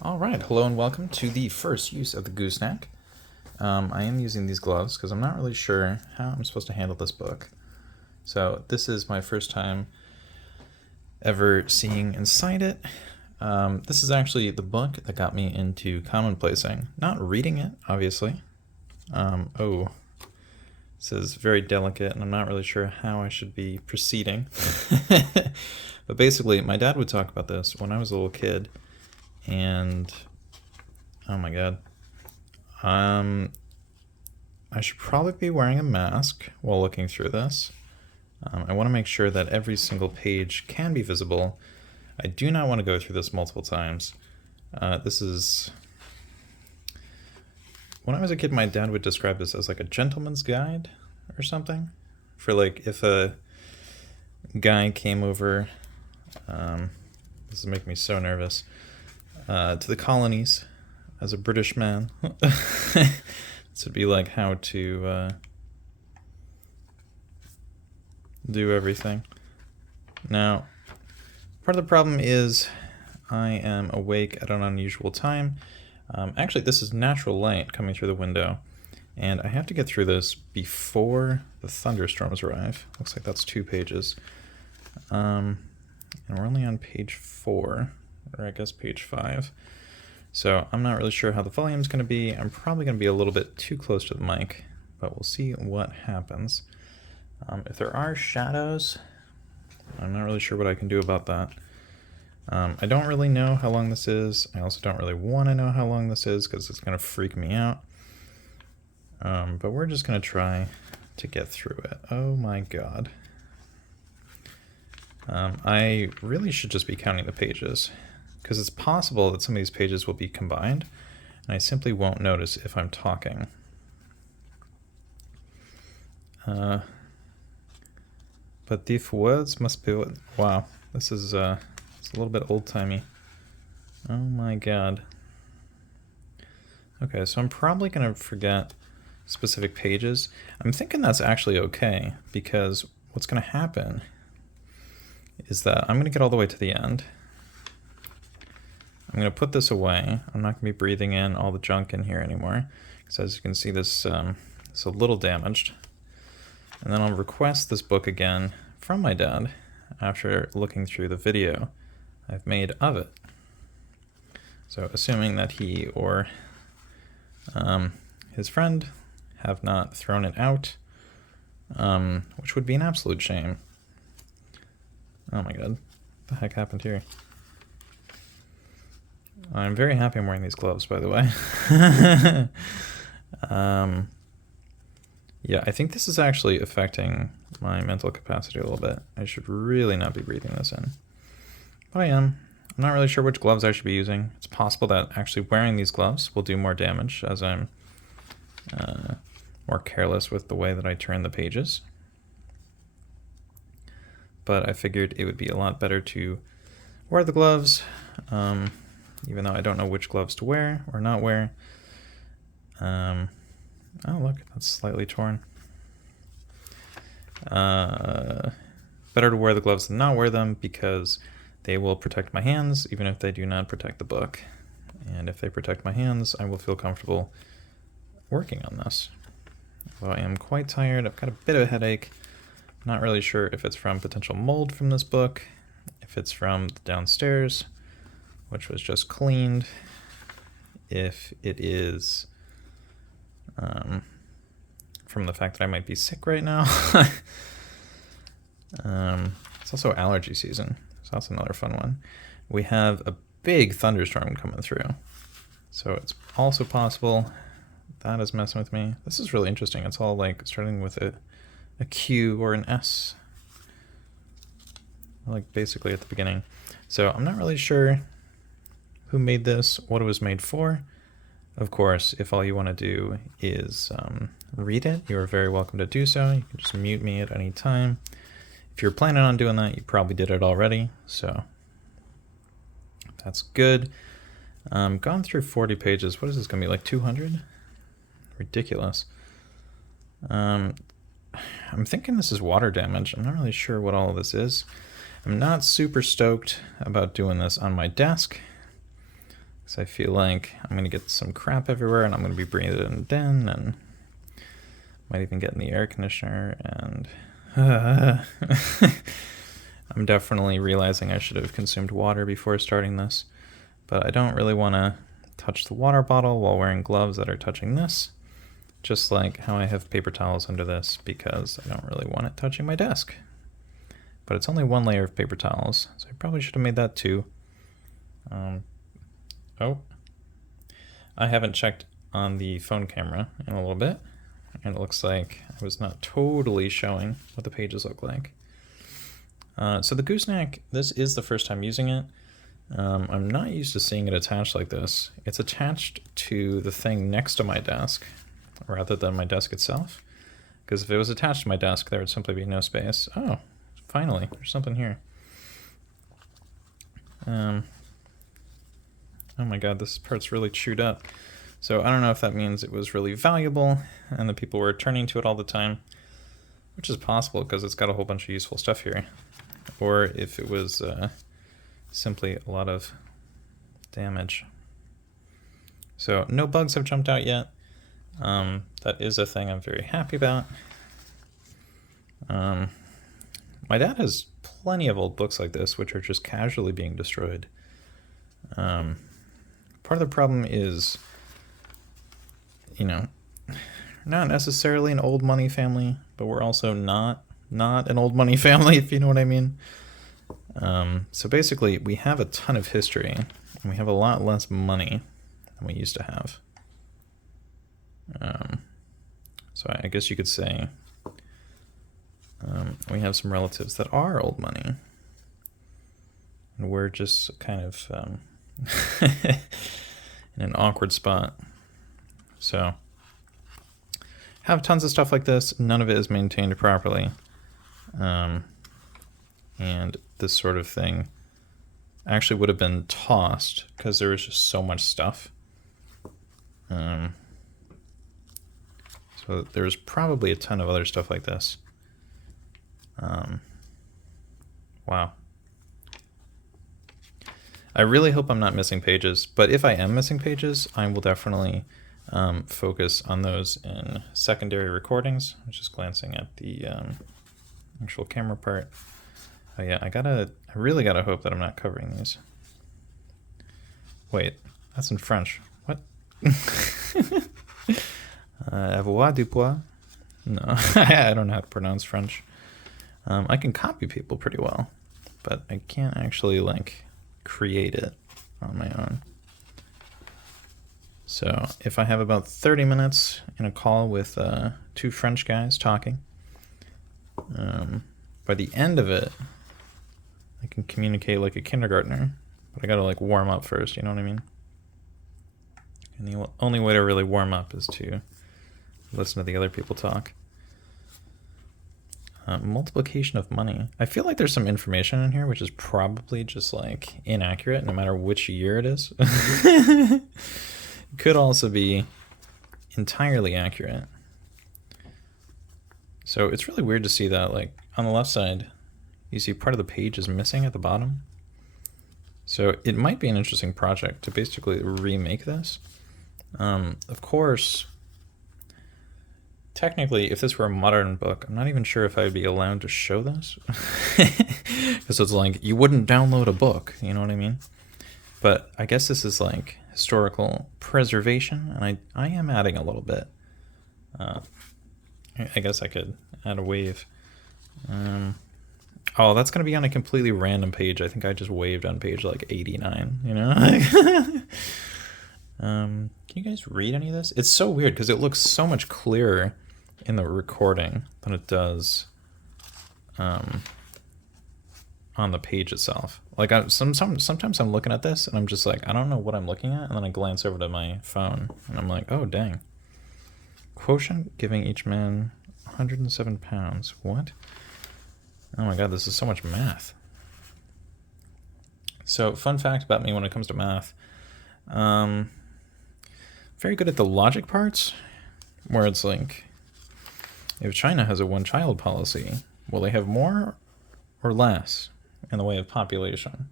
Alright, hello and welcome to the first use of the gooseneck. I am using these gloves because I'm not really sure how I'm supposed to handle this book. So this is my first time ever seeing inside it. This is actually the book that got me into commonplacing. Not reading it, obviously. This is very delicate and I'm not really sure how I should be proceeding. But basically, my dad would talk about this when I was a little kid. And oh my god, I should probably be wearing a mask while looking through this. I want to make sure that every single page can be visible. I do not want to go through this multiple times. This is... When I was a kid, my dad would describe this as like a gentleman's guide or something. For like if a guy came over, this is making me so nervous, to the colonies as a British man. This would be like how to do everything. Now, part of the problem is I am awake at an unusual time. Actually, this is natural light coming through the window, and I have to get through this before the thunderstorms arrive. Looks like that's 2 pages. And we're only on page 4. Or I guess page 5. So I'm not really sure how the volume's going to be. I'm probably going to be a little bit too close to the mic, but we'll see what happens. If there are shadows, I'm not really sure what I can do about that. I don't really know how long this is. I also don't really want to know how long this is because it's going to freak me out. But we're just going to try to get through it. Oh my god. I really should just be counting the pages, because it's possible that some of these pages will be combined, and I simply won't notice if I'm talking. But the words must be... Wow, this is it's a little bit old-timey. Oh my god. Okay, so I'm probably going to forget specific pages. I'm thinking that's actually okay, because what's going to happen is that I'm going to get all the way to the end. I'm going to put this away. I'm not going to be breathing in all the junk in here anymore, because as you can see, this is a little damaged. And then I'll request this book again from my dad after looking through the video I've made of it. So assuming that he or his friend have not thrown it out, which would be an absolute shame. Oh my god, what the heck happened here? I'm very happy I'm wearing these gloves, by the way. Yeah, I think this is actually affecting my mental capacity a little bit. I should really not be breathing this in. But I am. I'm not really sure which gloves I should be using. It's possible that actually wearing these gloves will do more damage as I'm more careless with the way that I turn the pages. But I figured it would be a lot better to wear the gloves, even though I don't know which gloves to wear or not wear. Oh look, that's slightly torn. Better to wear the gloves than not wear them, because they will protect my hands even if they do not protect the book. And if they protect my hands, I will feel comfortable working on this. Although I am quite tired, I've got a bit of a headache. Not really sure if it's from potential mold from this book, if it's from the downstairs, which was just cleaned, if it is from the fact that I might be sick right now. It's also allergy season, so that's another fun one. We have a big thunderstorm coming through, so it's also possible that is messing with me. This is really interesting. It's all like starting with a Q or an S, like basically at the beginning. So I'm not really sure who made this, what it was made for. Of course, if all you want to do is read it, you are very welcome to do so. You can just mute me at any time. If you're planning on doing that, you probably did it already, so that's good. Gone through 40 pages. What is this going to be, like 200? Ridiculous. I'm thinking this is water damage. I'm not really sure what all of this is. I'm not super stoked about doing this on my desk, because I feel like I'm going to get some crap everywhere and I'm going to be breathing it in and might even get in the air conditioner. And I'm definitely realizing I should have consumed water before starting this, but I don't really want to touch the water bottle while wearing gloves that are touching this, just like how I have paper towels under this because I don't really want it touching my desk. But it's only one layer of paper towels, so I probably should have made that two. Oh, I haven't checked on the phone camera in a little bit, and it looks like I was not totally showing what the pages look like. So the gooseneck, this is the first time using it. I'm not used to seeing it attached like this. It's attached to the thing next to my desk rather than my desk itself, because if it was attached to my desk, there would simply be no space. Oh, finally, there's something here. Oh my god, this part's really chewed up. So I don't know if that means it was really valuable and the people were turning to it all the time, which is possible because it's got a whole bunch of useful stuff here. Or if it was simply a lot of damage. So no bugs have jumped out yet. That is a thing I'm very happy about. My dad has plenty of old books like this, which are just casually being destroyed. Part of the problem is, you know, not necessarily an old money family, but we're also not an old money family, if you know what I mean. So basically, we have a ton of history, and we have a lot less money than we used to have. So I guess you could say we have some relatives that are old money, and we're just kind of in an awkward spot. So have tons of stuff like this. None of it is maintained properly. And this sort of thing actually would have been tossed because there was just so much stuff. So there's probably a ton of other stuff like this. Wow. I really hope I'm not missing pages, but if I am missing pages, I will definitely focus on those in secondary recordings. I was just glancing at the actual camera part. Oh yeah, I really gotta hope that I'm not covering these. Wait, that's in French. What? Avoir du poids? No, I don't know how to pronounce French. I can copy people pretty well, but I can't actually like create it on my own. So if I have about 30 minutes in a call with two French guys talking, by the end of it, I can communicate like a kindergartner, but I gotta like warm up first, you know what I mean? And the only way to really warm up is to listen to the other people talk. Multiplication of money. I feel like there's some information in here which is probably just like inaccurate no matter which year it is. It could also be entirely accurate. So it's really weird to see that like on the left side, you see part of the page is missing at the bottom. So it might be an interesting project to basically remake this. Of course, technically, if this were a modern book, I'm not even sure if I'd be allowed to show this. Because it's like, you wouldn't download a book, you know what I mean? But I guess this is like historical preservation, and I am adding a little bit. I guess I could add a wave. Oh, that's going to be on a completely random page. I think I just waved on page like 89, you know? Can you guys read any of this? It's so weird because it looks so much clearer in the recording than it does on the page itself. Like sometimes I'm looking at this and I'm just like, I don't know what I'm looking at, and then I glance over to my phone and I'm like, oh dang. Quotient giving each man 107 pounds. What? Oh my god, this is so much math. So, fun fact about me when it comes to math. Very good at the logic parts, where it's like, if China has a one-child policy, will they have more or less in the way of population?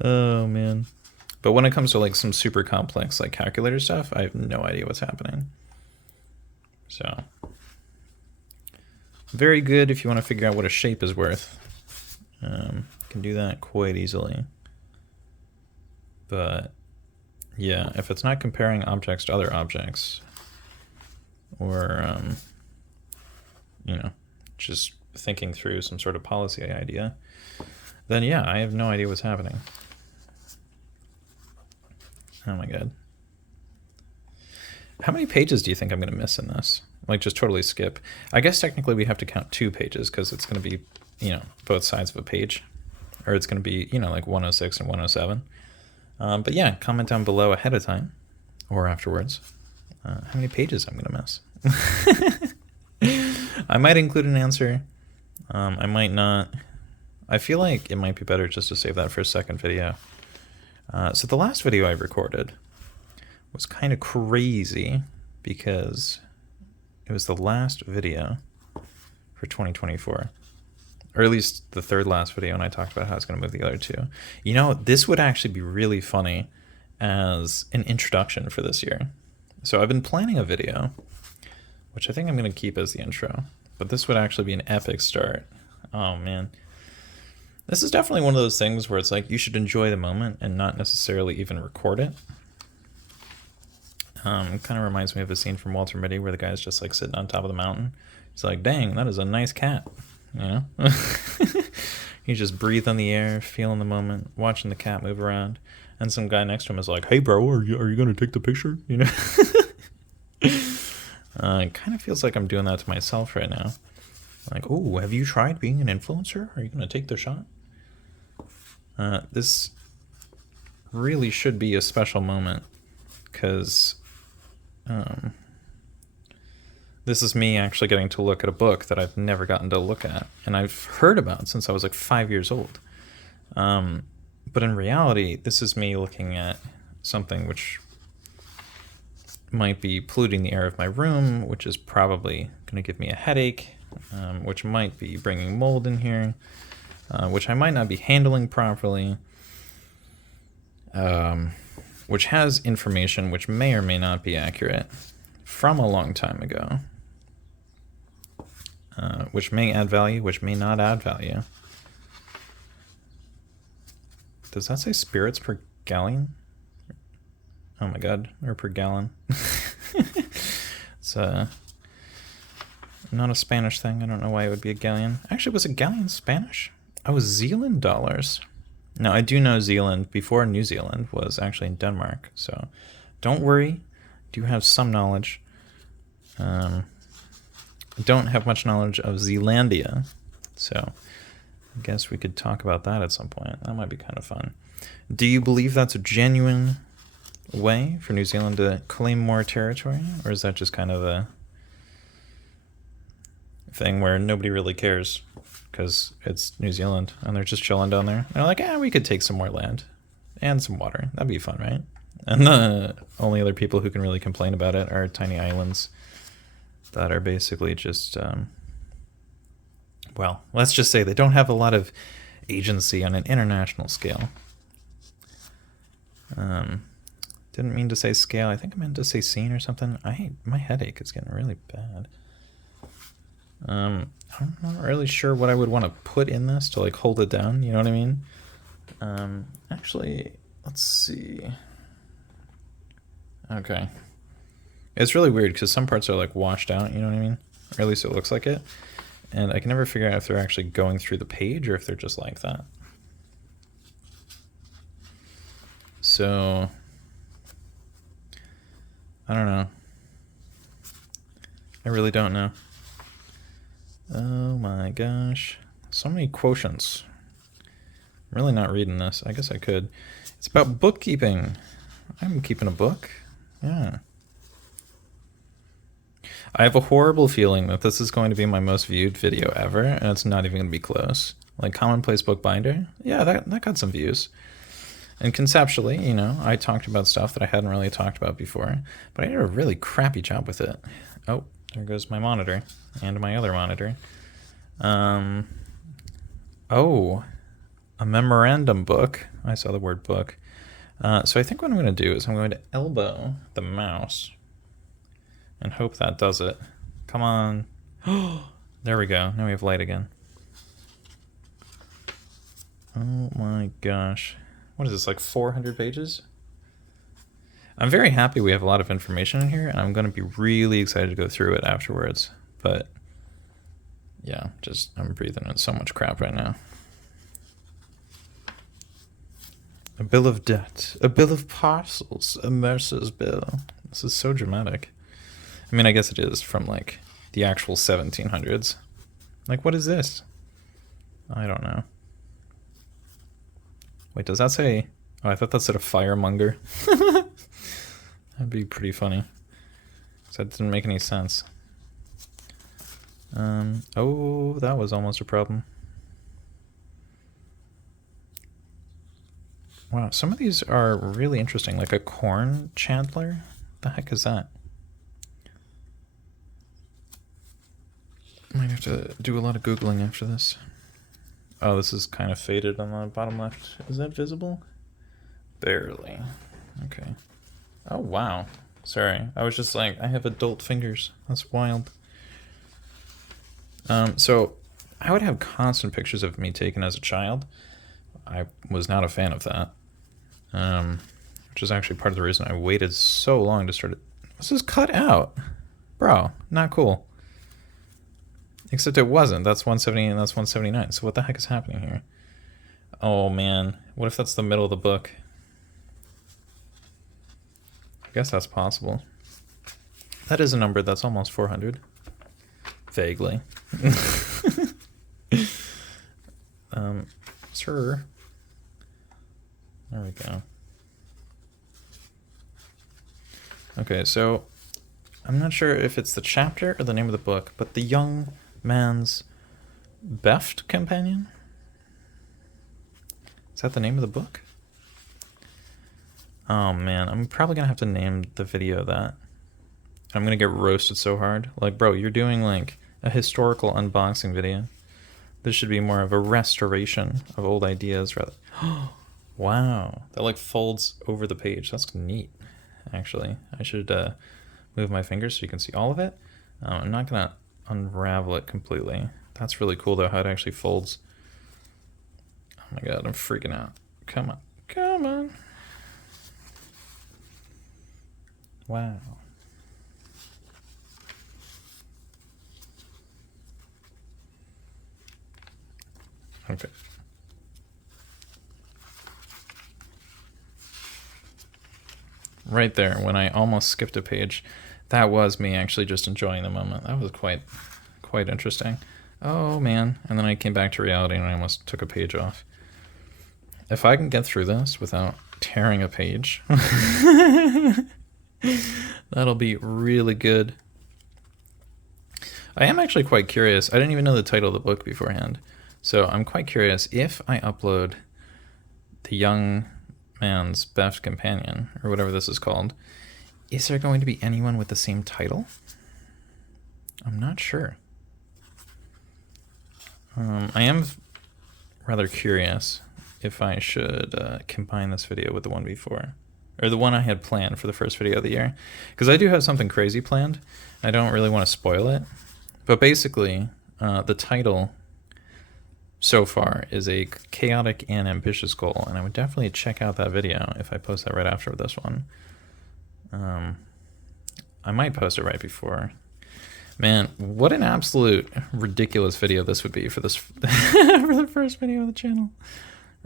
Oh man. But when it comes to like some super complex like calculator stuff, I have no idea what's happening. So very good if you want to figure out what a shape is worth. You can do that quite easily. But yeah, if it's not comparing objects to other objects, or you know, just thinking through some sort of policy idea, then yeah, I have no idea what's happening. Oh my god. How many pages do you think I'm going to miss in this? Like, just totally skip. I guess technically we have to count 2 pages because it's going to be, you know, both sides of a page. Or it's going to be, you know, like 106 and 107. But yeah, comment down below ahead of time or afterwards how many pages I'm going to miss. I might include an answer. I might not. I feel like it might be better just to save that for a second video. So the last video I recorded was kind of crazy because it was the last video for 2024. Or at least the third last video, and I talked about how it's going to move the other 2. You know, this would actually be really funny as an introduction for this year. So I've been planning a video, which I think I'm going to keep as the intro. But this would actually be an epic start. Oh, man. This is definitely one of those things where it's like you should enjoy the moment and not necessarily even record it. It kind of reminds me of a scene from Walter Mitty where the guy's just like sitting on top of the mountain. He's like, dang, that is a nice cat. You know? You just breathe on the air, feeling the moment, watching the cat move around. And some guy next to him is like, hey, bro, are you going to take the picture? You know? It kind of feels like I'm doing that to myself right now. Like, oh, have you tried being an influencer? Are you going to take the shot? This really should be a special moment because this is me actually getting to look at a book that I've never gotten to look at and I've heard about since I was like 5 years old. But in reality, this is me looking at something which might be polluting the air of my room, which is probably going to give me a headache, which might be bringing mold in here, which I might not be handling properly, which has information which may or may not be accurate from a long time ago, which may add value, which may not add value. Does that say spirits per gallon? Oh my god, or per gallon. It's not a Spanish thing. I don't know why it would be a galleon. Actually, was a galleon Spanish? Oh, Zealand dollars. Now, I do know Zealand before New Zealand was actually in Denmark, so don't worry. I do have some knowledge. I don't have much knowledge of Zealandia, so I guess we could talk about that at some point. That might be kind of fun. Do you believe that's a genuine way for New Zealand to claim more territory, or is that just kind of a thing where nobody really cares because it's New Zealand and they're just chilling down there? They're like, we could take some more land and some water. That'd be fun, right? And the only other people who can really complain about it are tiny islands that are basically just, well, let's just say they don't have a lot of agency on an international scale. Didn't mean to say scale. I think I meant to say scene or something. My headache is getting really bad. I'm not really sure what I would want to put in this to like hold it down. You know what I mean? Actually, let's see. Okay. It's really weird because some parts are like washed out, you know what I mean? Or at least it looks like it. And I can never figure out if they're actually going through the page or if they're just like that. So, I don't know. I really don't know. Oh my gosh. So many quotients. I'm really not reading this. I guess I could. It's about bookkeeping. I'm keeping a book. Yeah. I have a horrible feeling that this is going to be my most viewed video ever, and it's not even going to be close. Like Commonplace Bookbinder, yeah, that got some views. And conceptually, you know, I talked about stuff that I hadn't really talked about before, but I did a really crappy job with it. Oh, there goes my monitor and my other monitor. Oh, a memorandum book. I saw the word book. So I think what I'm going to do is I'm going to elbow the mouse and hope that does it. Come on. Oh, there we go. Now we have light again. Oh my gosh. What is this, like 400 pages? I'm very happy we have a lot of information in here, and I'm going to be really excited to go through it afterwards. But yeah, just I'm breathing in so much crap right now. A bill of debt, a bill of parcels, a mercer's bill. This is so dramatic. I mean, I guess it is from like the actual 1700s. Like, what is this? I don't know. Wait, does that say... Oh, I thought that said a firemonger. That'd be pretty funny. So that didn't make any sense. Oh, that was almost a problem. Wow, some of these are really interesting. Like a corn chandler? The heck is that? Might have to do a lot of Googling after this. Oh, this is kind of faded on the bottom left. Is that visible? Barely. Okay. Oh, wow. Sorry. I was just like, I have adult fingers. That's wild. So I would have constant pictures of me taken as a child. I was not a fan of that. Which is actually part of the reason I waited so long to start it. This is cut out. Bro, not cool. Except it wasn't. That's 170 and that's 179. So what the heck is happening here? Oh man. What if that's the middle of the book? I guess that's possible. That is a number that's almost 400. Vaguely. Sir. There we go. Okay, so I'm not sure if it's the chapter or the name of the book, but the young man's Beft companion? Is that the name of the book? Oh man, I'm probably gonna have to name the video that. I'm gonna get roasted so hard. Like, bro, you're doing like a historical unboxing video. This should be more of a restoration of old ideas rather. Wow, that like folds over the page. That's neat, actually. I should move my fingers so you can see all of it. I'm not gonna unravel it completely. That's really cool though, how it actually folds. Oh my god, I'm freaking out. Come on, come on. Wow. Okay. Right there, when I almost skipped a page, that was me actually just enjoying the moment. That was quite interesting. Oh man, and then I came back to reality and I almost took a page off. If I can get through this without tearing a page, that'll be really good. I am actually quite curious. I didn't even know the title of the book beforehand. So I'm quite curious if I upload the young man's Beft companion, or whatever this is called, is there going to be anyone with the same title? I'm not sure. I am rather curious if I should combine this video with the one before, or the one I had planned for the first video of the year, because I do have something crazy planned. I don't really want to spoil it, but basically the title so far is a chaotic and ambitious goal, and I would definitely check out that video if I post that right after this one. I might post it right before. Man, what an absolute ridiculous video this would be for this for the first video of the channel,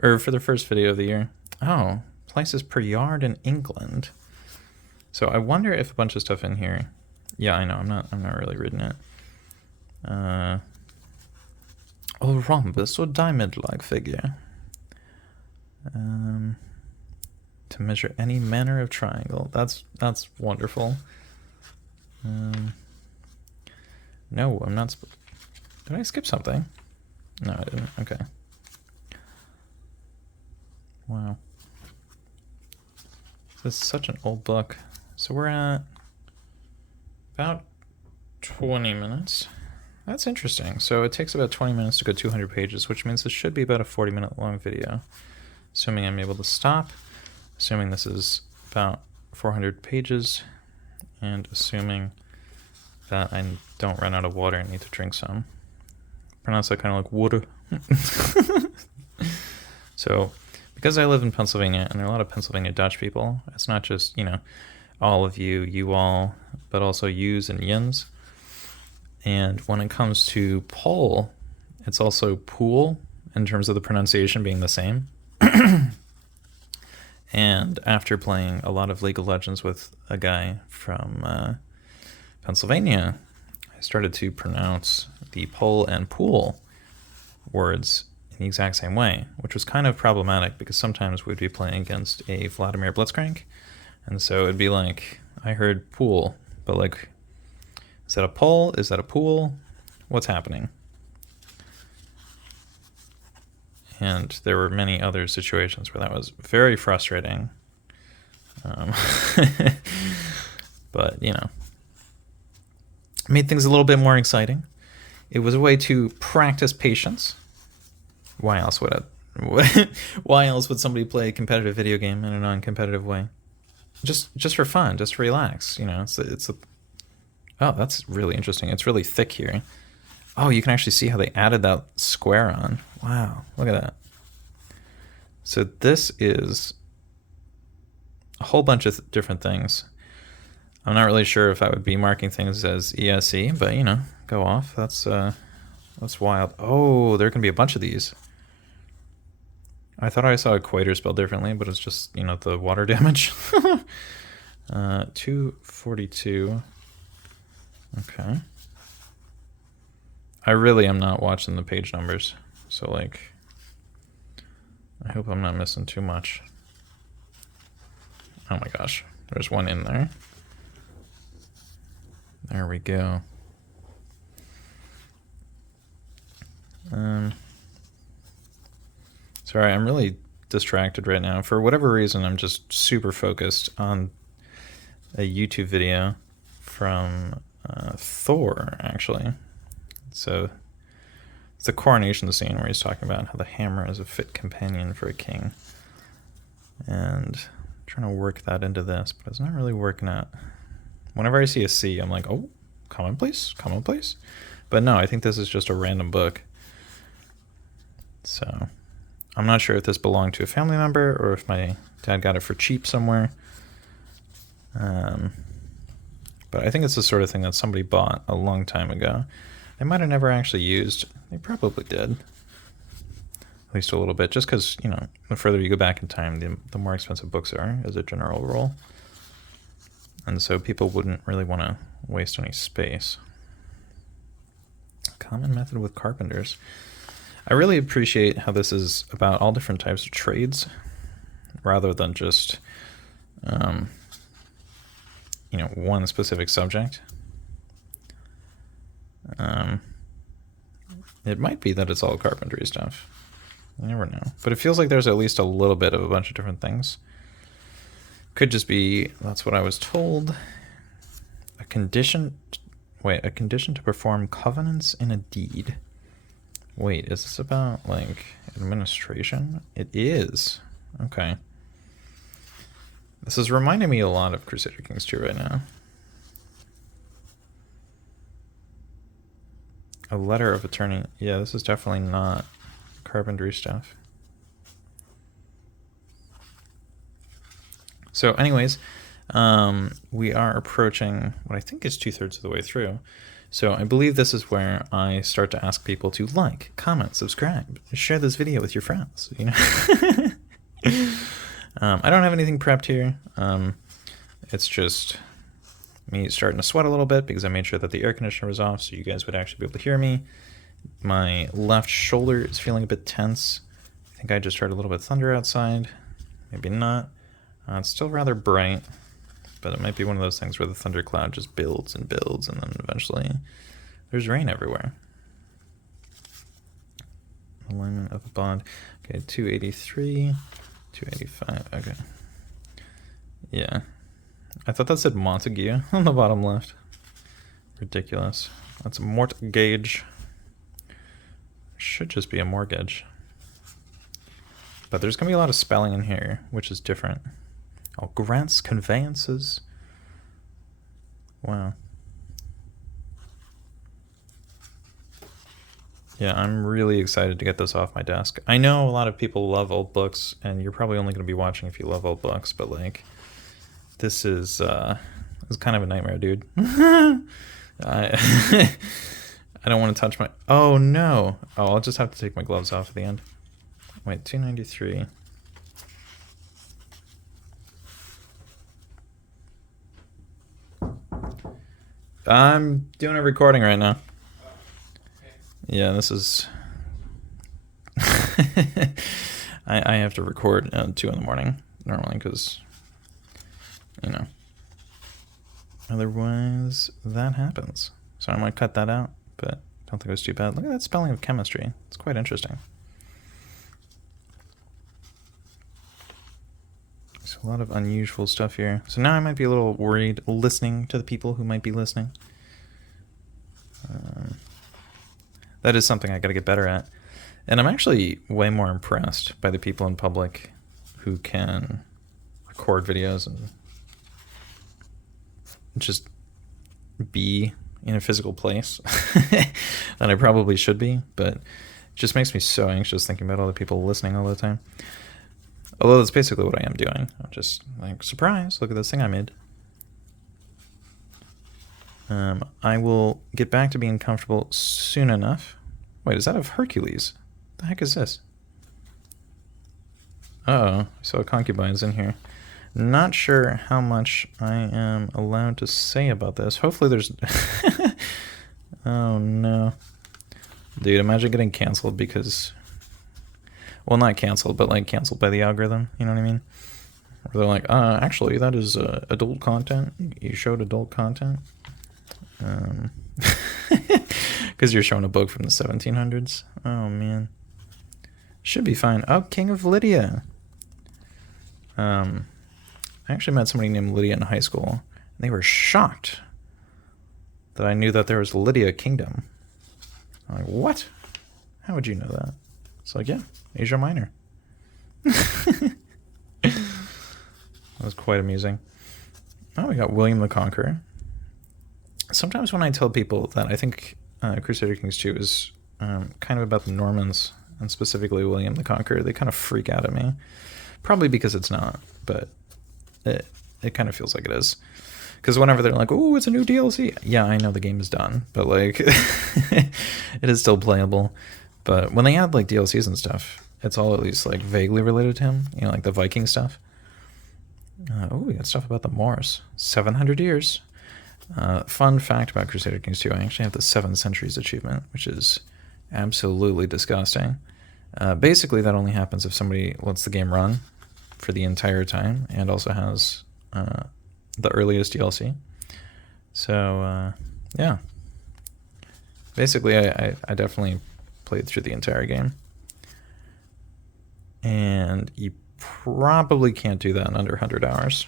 or for the first video of the year. Oh, prices per yard in England. So I wonder if a bunch of stuff in here. Yeah, I know. I'm not really reading it. A rhombus or diamond-like figure. To measure any manner of triangle. That's wonderful. No, I'm not. Did I skip something? No, I didn't. Okay. Wow. This is such an old book. So we're at about 20 minutes. That's interesting. So it takes about 20 minutes to go 200 pages, which means this should be about a 40-minute long video. Assuming I'm able to stop, assuming this is about 400 pages, and assuming that I don't run out of water and need to drink some. Pronounce that kind of like water. So, because I live in Pennsylvania, and there are a lot of Pennsylvania Dutch people, it's not just, you know, all of you, you all, but also yous and yins. And when it comes to pole, it's also pool in terms of the pronunciation being the same. And after playing a lot of League of Legends with a guy from Pennsylvania, I started to pronounce the pole and pool words in the exact same way, which was kind of problematic because sometimes we'd be playing against a Vladimir Blitzcrank, and so it'd be like, I heard pool, but like, is that a pole? Is that a pool? What's happening? And there were many other situations where that was very frustrating. But, you know, made things a little bit more exciting. It was a way to practice patience. Why else would why else would somebody play a competitive video game in a non-competitive way? Just for fun, just to relax, you know. Oh, that's really interesting. It's really thick here. Oh, you can actually see how they added that square on. Wow, look at that. So this is a whole bunch of different things. I'm not really sure if I would be marking things as ESE, but you know, go off. That's wild. Oh, there can be a bunch of these. I thought I saw equator spelled differently, but it's just, you know, the water damage. 242. Okay. I really am not watching the page numbers, so like, I hope I'm not missing too much. Oh my gosh, there's one in there. There we go. Sorry, I'm really distracted right now. For whatever reason, I'm just super focused on a YouTube video from Thor, actually. So it's the coronation scene where he's talking about how the hammer is a fit companion for a king. And I'm trying to work that into this, but it's not really working out. Whenever I see a C, I'm like, oh, commonplace, commonplace. But no, I think this is just a random book. So I'm not sure if this belonged to a family member or if my dad got it for cheap somewhere. But I think it's the sort of thing that somebody bought a long time ago. They might have never actually used. They probably did. At least a little bit, just because, you know, the further you go back in time, the more expensive books are, as a general rule. And so people wouldn't really want to waste any space. Common method with carpenters. I really appreciate how this is about all different types of trades, rather than just, you know, one specific subject. It might be that it's all carpentry stuff. You never know. But it feels like there's at least a little bit of a bunch of different things. Could just be, that's what I was told. A condition to perform covenants in a deed. Wait, is this about, like, administration? It is. Okay. This is reminding me a lot of Crusader Kings 2 right now. A letter of attorney. Yeah, this is definitely not carpentry stuff. So anyways, we are approaching what I think is 2/3 of the way through. So I believe this is where I start to ask people to like, comment, subscribe, share this video with your friends, you know? I don't have anything prepped here. It's just me starting to sweat a little bit because I made sure that the air conditioner was off so you guys would actually be able to hear me. My left shoulder is feeling a bit tense. I think I just heard a little bit of thunder outside. Maybe not. It's still rather bright, but it might be one of those things where the thundercloud just builds and builds, and then eventually there's rain everywhere. Alignment of the bond. Okay, 283, 285. Okay. Yeah. I thought that said Montague on the bottom left. Ridiculous. That's a mortgage. Should just be a mortgage. But there's going to be a lot of spelling in here, which is different. Oh, grants, conveyances. Wow. Yeah, I'm really excited to get this off my desk. I know a lot of people love old books, and you're probably only going to be watching if you love old books, but like, this is kind of a nightmare, dude. I I don't want to touch my... Oh, no. Oh, I'll just have to take my gloves off at the end. Wait, 293. I'm doing a recording right now. Yeah, this is... I have to record at 2 in the morning normally because, you know, otherwise that happens. So I might cut that out, but I don't think it was too bad. Look at that spelling of chemistry. It's quite interesting. There's a lot of unusual stuff here. So now I might be a little worried listening to the people who might be listening. That is something I got to get better at. And I'm actually way more impressed by the people in public who can record videos and just be in a physical place than I probably should be. But it just makes me so anxious thinking about all the people listening all the time. Although that's basically what I am doing. I'm just like, surprise, look at this thing I made. I will get back to being comfortable soon enough. Wait, is that of Hercules? The heck is this? Uh-oh, I saw concubines in here. Not sure how much I am allowed to say about this. Hopefully there's... Oh, no. Dude, imagine getting canceled because... Well, not canceled, but like canceled by the algorithm. You know what I mean? Where they're like, actually, that is adult content. You showed adult content. Because you're showing a book from the 1700s. Oh, man. Should be fine. Oh, King of Lydia. I actually met somebody named Lydia in high school. And they were shocked that I knew that there was Lydia Kingdom. I'm like, what? How would you know that? It's like, yeah, Asia Minor. That was quite amusing. Oh, we got William the Conqueror. Sometimes when I tell people that I think Crusader Kings 2 is kind of about the Normans, and specifically William the Conqueror, they kind of freak out at me. Probably because it's not, but it kind of feels like it is. Because whenever they're like, oh, it's a new DLC. Yeah, I know the game is done, but like, it is still playable. But when they add like DLCs and stuff, it's all at least like vaguely related to him, you know, like the Viking stuff. Oh, we got stuff about the Moors. 700 years. Fun fact about Crusader Kings 2, I actually have the 7 Centuries achievement, which is absolutely disgusting. Basically, that only happens if somebody lets the game run for the entire time and also has the earliest DLC. So, yeah. Basically, I definitely played through the entire game. And you probably can't do that in under 100 hours.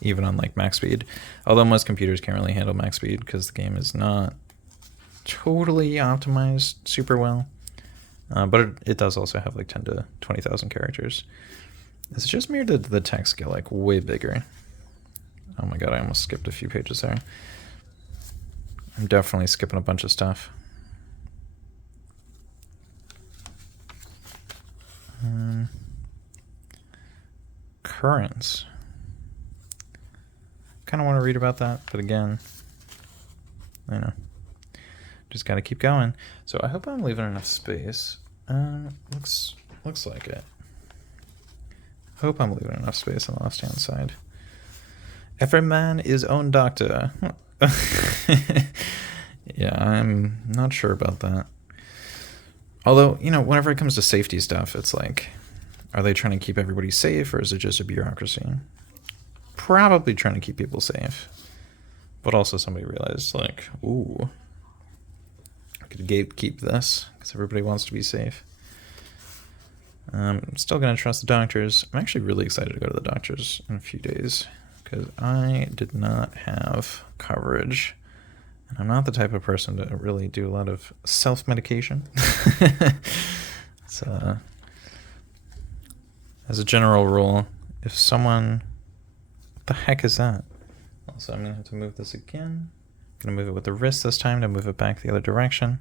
Even on like max speed. Although most computers can't really handle max speed because the game is not totally optimized super well. But it does also have like 10 to 20,000 characters. It's just me or did the text get like way bigger? Oh my god, I almost skipped a few pages there. I'm definitely skipping a bunch of stuff. Currents. Kind of want to read about that, but again, I know, just got to keep going. So I hope I'm leaving enough space. Looks like it. Hope I'm leaving enough space on the left hand side. Every man his own doctor. Yeah, I'm not sure about that. Although, you know, whenever it comes to safety stuff, it's like, are they trying to keep everybody safe, or is it just a bureaucracy? Probably trying to keep people safe. But also somebody realized, like, ooh, I could gatekeep this, because everybody wants to be safe. I'm still going to trust the doctors. I'm actually really excited to go to the doctors in a few days, because I did not have coverage And I'm not the type of person to really do a lot of self-medication. So, as a general rule, if someone... What the heck is that? Also, I'm going to have to move this again. I'm going to move it with the wrist this time to move it back the other direction.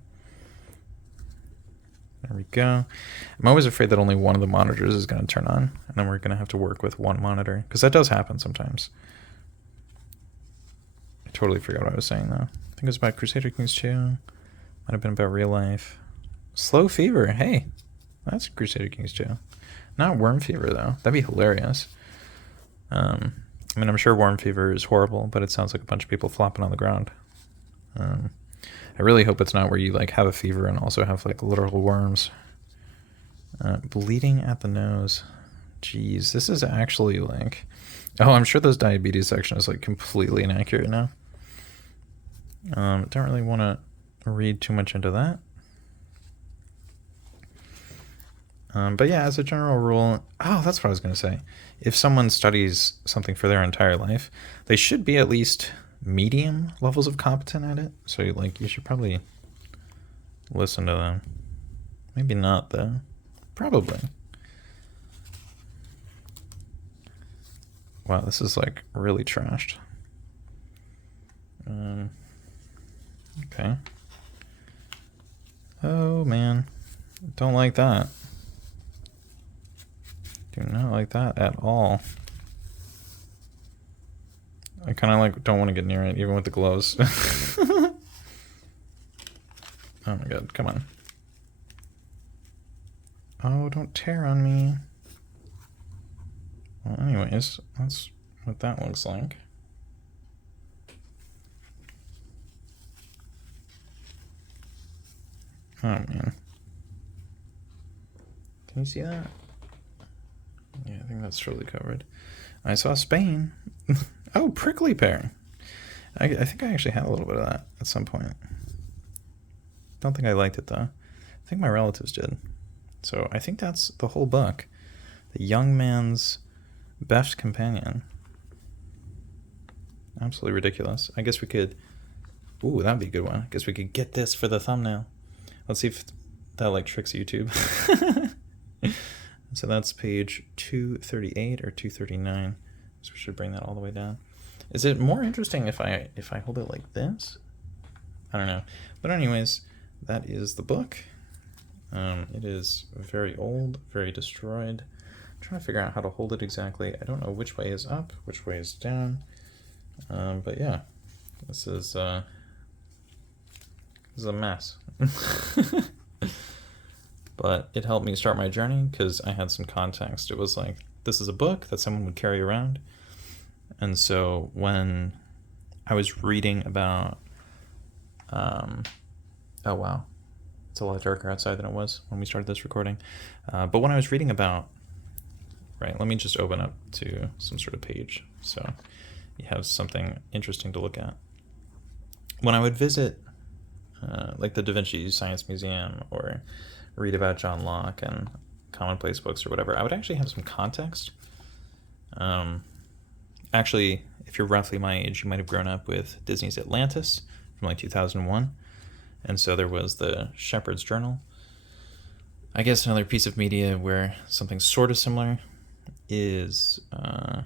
There we go. I'm always afraid that only one of the monitors is going to turn on, and then we're going to have to work with one monitor, because that does happen sometimes. I totally forgot what I was saying, though. I think it was about Crusader Kings 2. Might have been about real life. Slow Fever. Hey, that's Crusader Kings 2. Not Worm Fever, though. That'd be hilarious. I mean, I'm sure Worm Fever is horrible, but it sounds like a bunch of people flopping on the ground. I really hope it's not where you like have a fever and also have like literal worms. Bleeding at the nose. Jeez, this is actually like... Oh, I'm sure this diabetes section is like completely inaccurate now. Don't really want to read too much into that. But yeah, as a general rule... Oh, that's what I was going to say. If someone studies something for their entire life, they should be at least medium levels of competent at it. So like you should probably listen to them. Maybe not though. Probably. Wow, this is like really trashed. Okay. Oh man, don't like that. Do not like that at all. I kind of like don't want to get near it, even with the gloves. Oh my god, come on. Oh, don't tear on me. Well, anyways, that's what that looks like. Oh man. Can you see that? Yeah, I think that's totally covered. I saw Spain. Oh, prickly pear. I think I actually had a little bit of that at some point. Don't think I liked it though. I think my relatives did. So I think that's the whole book. The Young Man's Beft Companion. Absolutely ridiculous. I guess we could... Ooh, that'd be a good one. I guess we could get this for the thumbnail. Let's see if that like tricks YouTube. So that's page 238 or 239. So we should bring that all the way down. Is it more interesting if I hold it like this? I don't know. But anyways, that is the book. It is very old, very destroyed. I'm trying to figure out how to hold it exactly. I don't know which way is up, which way is down. But yeah, this is a mess. But it helped me start my journey because I had some context. It was like, this is a book that someone would carry around. And so when I was reading about, oh wow, it's a lot darker outside than it was when we started this recording. But when I was reading about, right, let me just open up to some sort of page so you have something interesting to look at. When I would visit like the Da Vinci Science Museum or read about John Locke and Commonplace books or whatever, I would actually have some context. Actually, if you're roughly my age, you might have grown up with Disney's Atlantis from like 2001. And so there was the Shepherd's Journal. I guess another piece of media where something sort of similar is in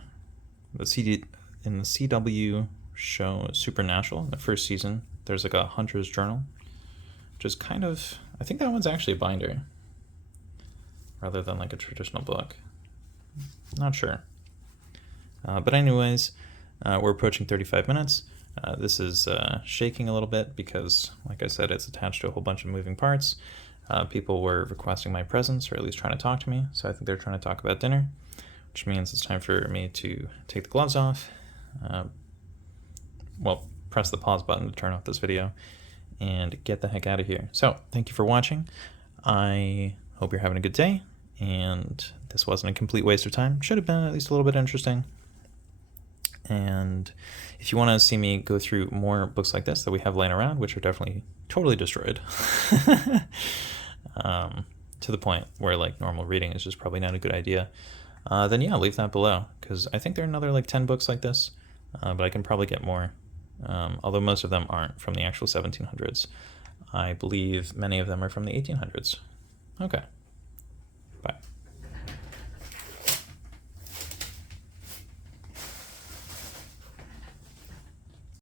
the CW show Supernatural. In the first season, there's like a Hunter's Journal, which is kind of, I think that one's actually a binder rather than like a traditional book. Not sure. But anyways, we're approaching 35 minutes. This is shaking a little bit because, like I said, it's attached to a whole bunch of moving parts. People were requesting my presence, or at least trying to talk to me, so I think they're trying to talk about dinner, which means it's time for me to take the gloves off, well, press the pause button to turn off this video, and get the heck out of here. So, thank you for watching. I hope you're having a good day, and this wasn't a complete waste of time. Should have been at least a little bit interesting. And if you want to see me go through more books like this that we have laying around, which are definitely totally destroyed, to the point where like normal reading is just probably not a good idea, then yeah, leave that below, because I think there are another like 10 books like this, but I can probably get more although most of them aren't from the actual 1700s. I believe many of them are from the 1800s. Okay.